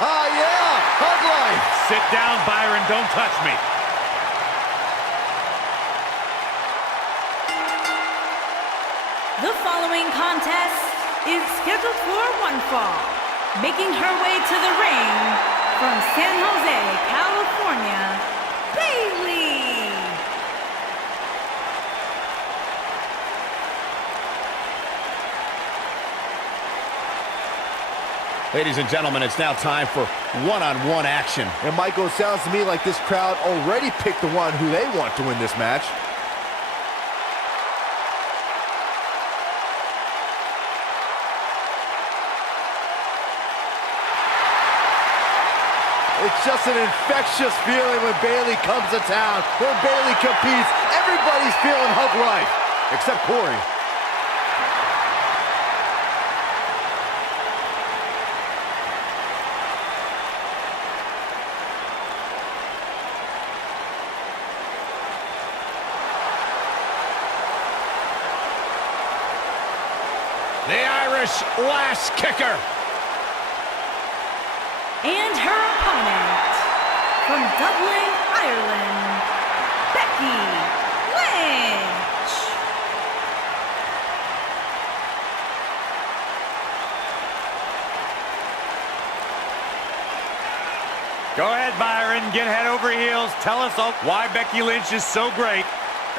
Yeah, hug life. Sit down, Byron. Don't touch me. The following contest is scheduled for one fall. Making her way to the ring from San Jose, California, Bayley. Ladies and gentlemen, it's now time for one-on-one action. And Michael, it sounds to me like this crowd already picked the one who they want to win this match. It's just an infectious feeling when Bayley comes to town. When Bayley competes, everybody's feeling hug life, except Corey. The Irish Lash Kicker. And her opponent, from Dublin, Ireland, Becky Lynch. Go ahead, Byron. Get head over heels. Tell us all why Becky Lynch is so great.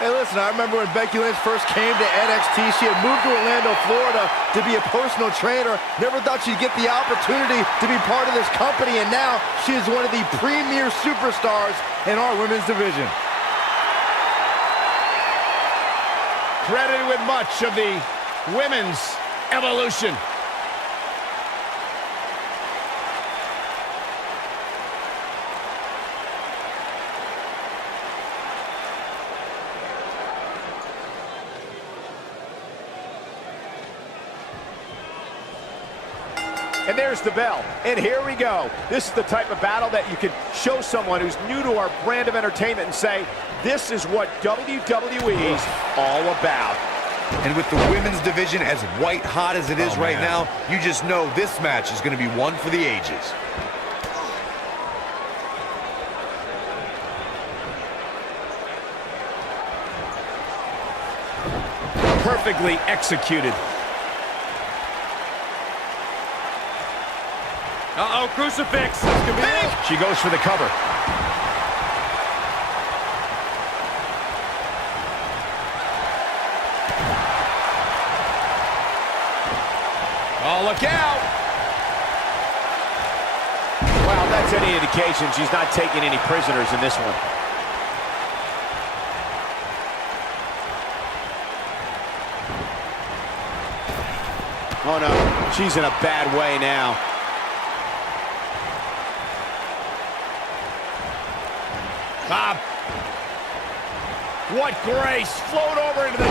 Hey, listen, I remember when Becky Lynch first came to NXT, she had moved to Orlando, Florida to be a personal trainer. Never thought she'd get the opportunity to be part of this company, and now she is one of the premier superstars in our women's division. Credited with much of the women's evolution. And there's the bell, and here we go. This is the type of battle that you can show someone who's new to our brand of entertainment and say, this is what WWE's all about. And with the women's division as white hot as it is right now, you just know this match is going to be one for the ages. Perfectly executed. Uh-oh, crucifix. She goes for the cover. Oh, look out! Wow, that's any indication she's not taking any prisoners in this one. Oh, no. She's in a bad way now. Bob. What grace. Float over into the...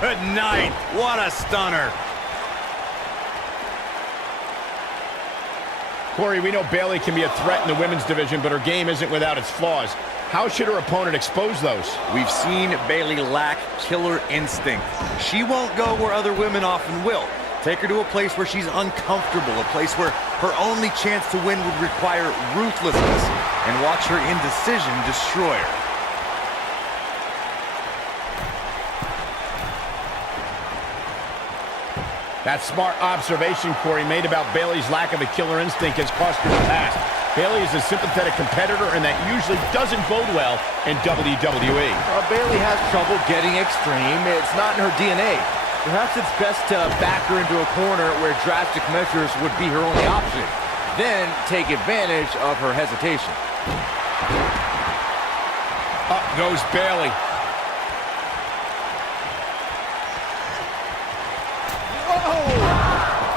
Good night. What a stunner. Corey, we know Bayley can be a threat in the women's division, but her game isn't without its flaws. How should her opponent expose those? We've seen Bayley lack killer instinct. She won't go where other women often will. Take her to a place where she's uncomfortable, a place where her only chance to win would require ruthlessness, and watch her indecision destroy her. That smart observation Corey made about Bayley's lack of a killer instinct has cost her the past. Bayley is a sympathetic competitor, and that usually doesn't bode well in WWE. Bayley has trouble getting extreme. It's not in her DNA. Perhaps it's best to back her into a corner where drastic measures would be her only option. Then take advantage of her hesitation. Up goes Bayley.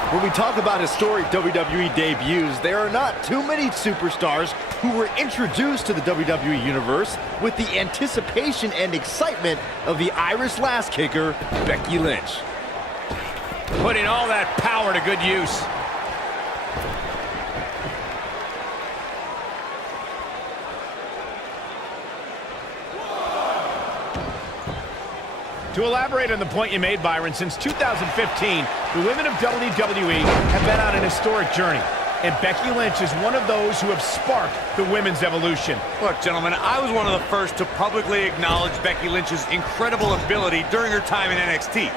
When we talk about historic WWE debuts, there are not too many superstars who were introduced to the WWE Universe with the anticipation and excitement of the Irish Lash Kicker, Becky Lynch. Putting all that power to good use. To elaborate on the point you made, Byron, since 2015, the women of WWE have been on an historic journey. And Becky Lynch is one of those who have sparked the women's evolution. Look, gentlemen, I was one of the first to publicly acknowledge Becky Lynch's incredible ability during her time in NXT.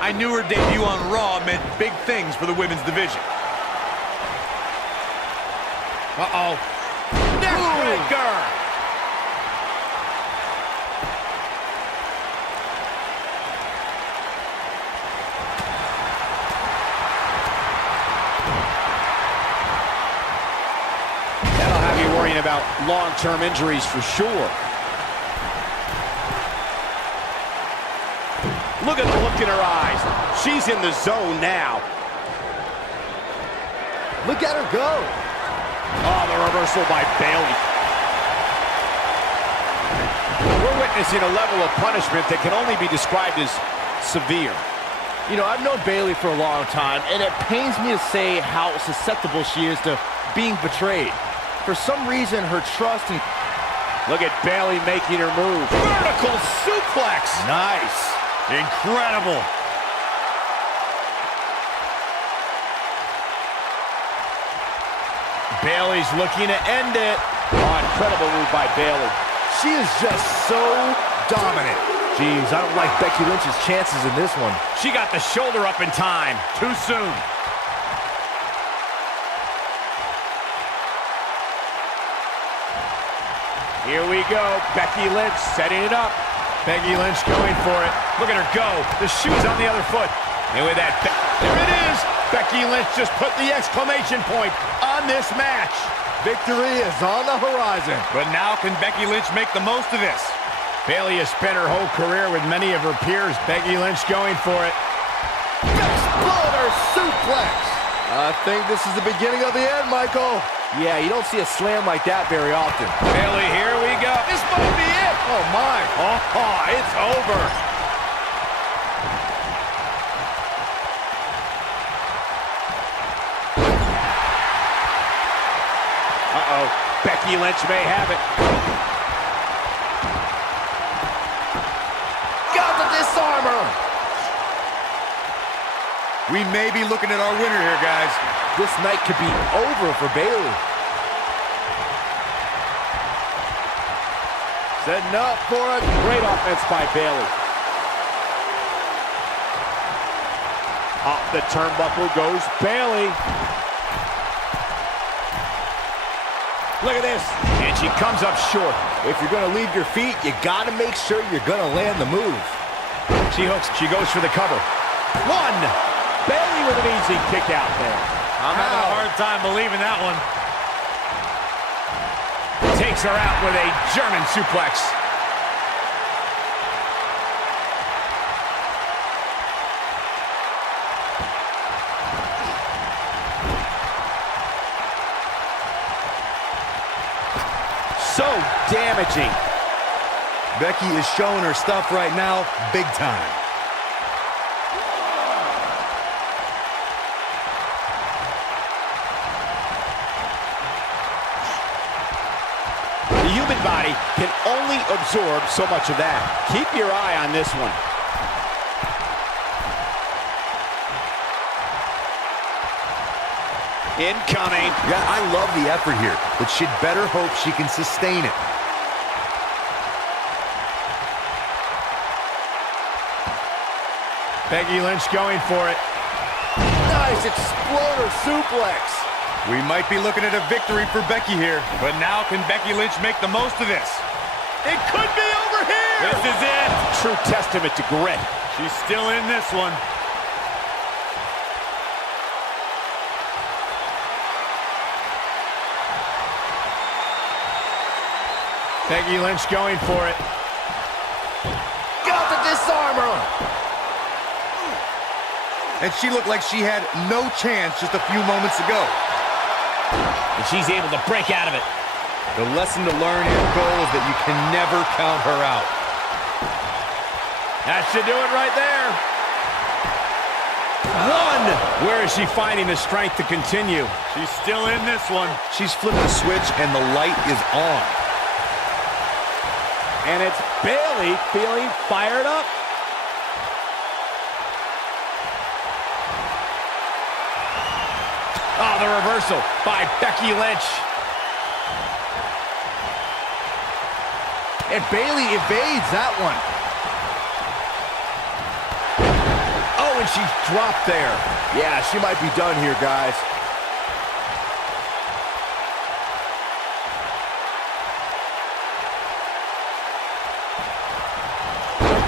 I knew her debut on Raw meant big things for the women's division. Uh-oh. Neckbreaker! That'll have you worrying about long-term injuries for sure. Look at the look in her eyes. She's in the zone now. Look at her go. Oh, the reversal by Bayley. We're witnessing a level of punishment that can only be described as severe. You know, I've known Bayley for a long time, and it pains me to say how susceptible she is to being betrayed. For some reason, her trust and... Look at Bayley making her move. Vertical suplex! Nice. Incredible. Bayley's looking to end it. Oh, incredible move by Bayley. She is just so dominant. Jeez, I don't like Becky Lynch's chances in this one. She got the shoulder up in time. Too soon. Here we go. Becky Lynch setting it up. Becky Lynch going for it. Look at her go. The shoe's on the other foot. And with that, there it is. Becky Lynch just put the exclamation point on this match. Victory is on the horizon. But now can Becky Lynch make the most of this? Bayley has spent her whole career with many of her peers. Becky Lynch going for it. Exploder suplex. I think this is the beginning of the end, Michael. Yeah, you don't see a slam like that very often. Bayley, here we go. This might be it. Oh, my. Oh, it's over. Uh-oh. Becky Lynch may have it. Got the disarmer. We may be looking at our winner here, guys. This night could be over for Bayley. Setting up for a great offense by Bayley. Up the turnbuckle goes Bayley. Look at this. And she comes up short. If you're going to leave your feet, you got to make sure you're going to land the move. She hooks. She goes for the cover. One. Bayley with an easy kick out there. I'm having a hard time believing that one. Takes her out with a German suplex. So damaging. Becky is showing her stuff right now, big time. The human body can only absorb so much of that. Keep your eye on this one. Incoming. Yeah, I love the effort here, but she'd better hope she can sustain it. Becky Lynch going for it. Nice exploder suplex. We might be looking at a victory for Becky here. But now can Becky Lynch make the most of this? It could be over here. This is it. True testament to grit. She's still in this one. Becky Lynch going for it. Got the disarmer. And she looked like she had no chance just a few moments ago. And she's able to break out of it. The lesson to learn here, Cole, is that you can never count her out. That should do it right there. One. Where is she finding the strength to continue? She's still in this one. She's flipped the switch and the light is on. And it's Bayley feeling fired up. Oh, the reversal by Becky Lynch. And Bayley evades that one. Oh, and she's dropped there. Yeah, she might be done here, guys.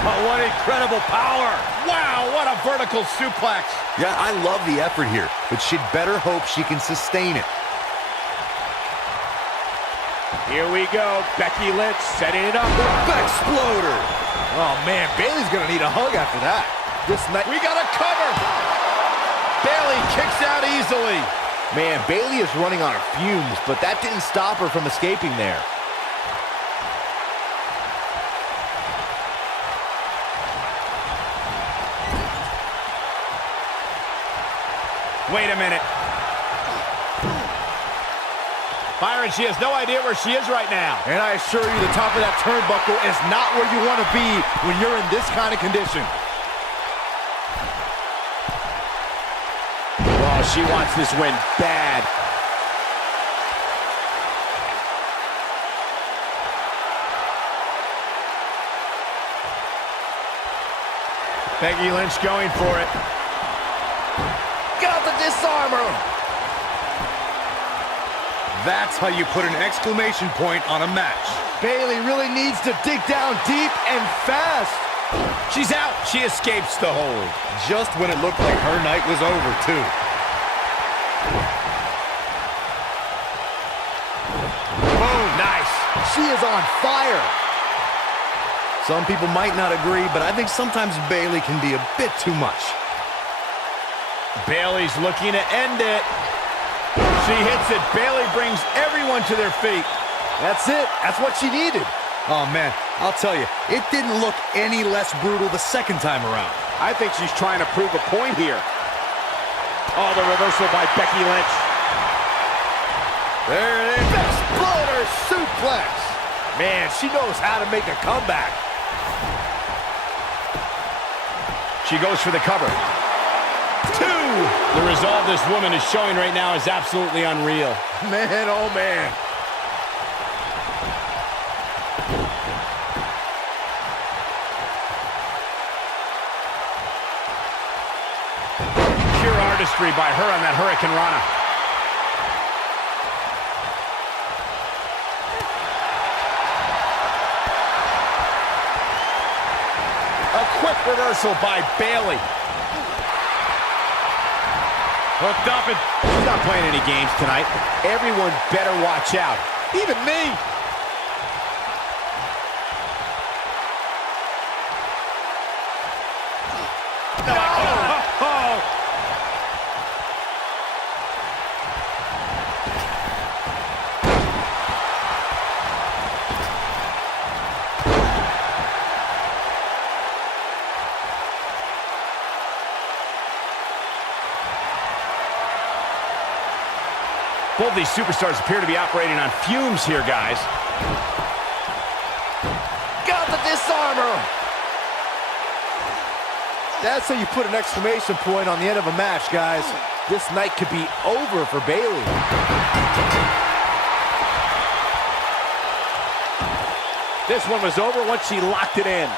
Oh, what incredible power. Wow, what a vertical suplex. Yeah, I love the effort here, but she'd better hope she can sustain it. Here we go. Becky Lynch setting it up. Exploder. Oh, man, Bayley's going to need a hug after that. This night, We got a cover. Bayley kicks out easily. man, Bayley is running on her fumes, but that didn't stop her from escaping there. Wait a minute. Byron, she has no idea where she is right now. And I assure you, the top of that turnbuckle is not where you want to be when you're in this kind of condition. Oh, she wants this win bad. Becky Lynch going for it. Got the disarmer. That's how you put an exclamation point on a match. Bayley really needs to dig down deep and fast. She's out. She escapes the hold. Just when it looked like her night was over, too. Boom, nice. She is on fire. Some people might not agree, but I think sometimes Bayley can be a bit too much. Bayley's looking to end it. She hits it. Bayley brings everyone to their feet. That's it. That's what she needed. Oh, man, I'll tell you, it didn't look any less brutal the second time around. I think she's trying to prove a point here. Oh, the reversal by Becky Lynch. There it is. Exploder suplex. Man, she knows how to make a comeback. She goes for the cover. 2. The resolve this woman is showing right now is absolutely unreal. Man, oh man. Pure artistry by her on that Hurricane Rana. A quick reversal by Bayley. Hooked up and She's not playing any games tonight. Everyone better watch out. Even me. both these superstars appear to be operating on fumes here, guys. Got the disarmer. That's how you put an exclamation point on the end of a match, guys. This night could be over for Bayley. This one was over once she locked it in.